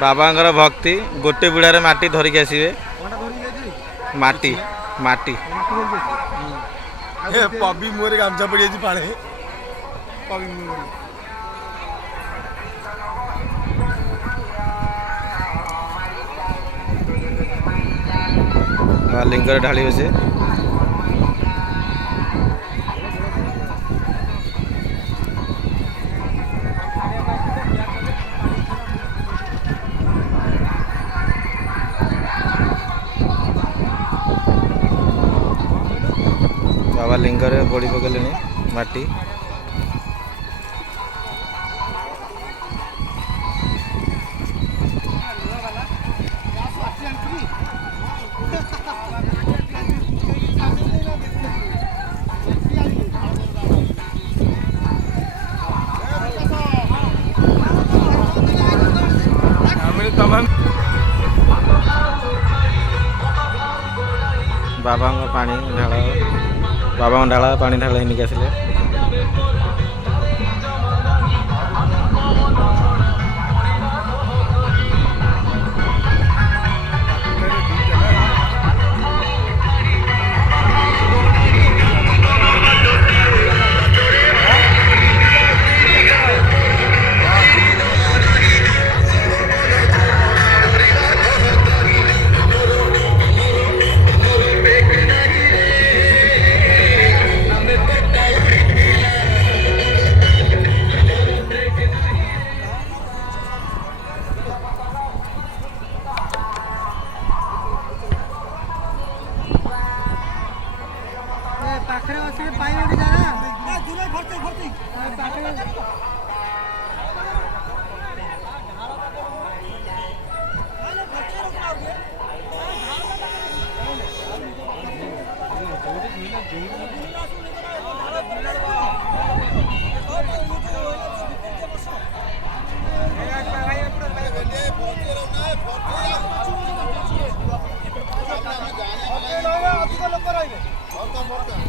बाबांगर भक्ति गोटे बुढ़ारे माटी धरिक आसवे माटी माटी पबी मुहर गामछा पड़ जाए पाने लिंगर ढाली बसे बाबा लिंगर बड़ी पकड़े माटी बाबा पानी ढाल बाबा ढाला पानी ढाल हिनिक आसिले पाखरे बसिके पानी उठी जाना दूर भर्ती भर्ती पाखरे अधिक लोक रही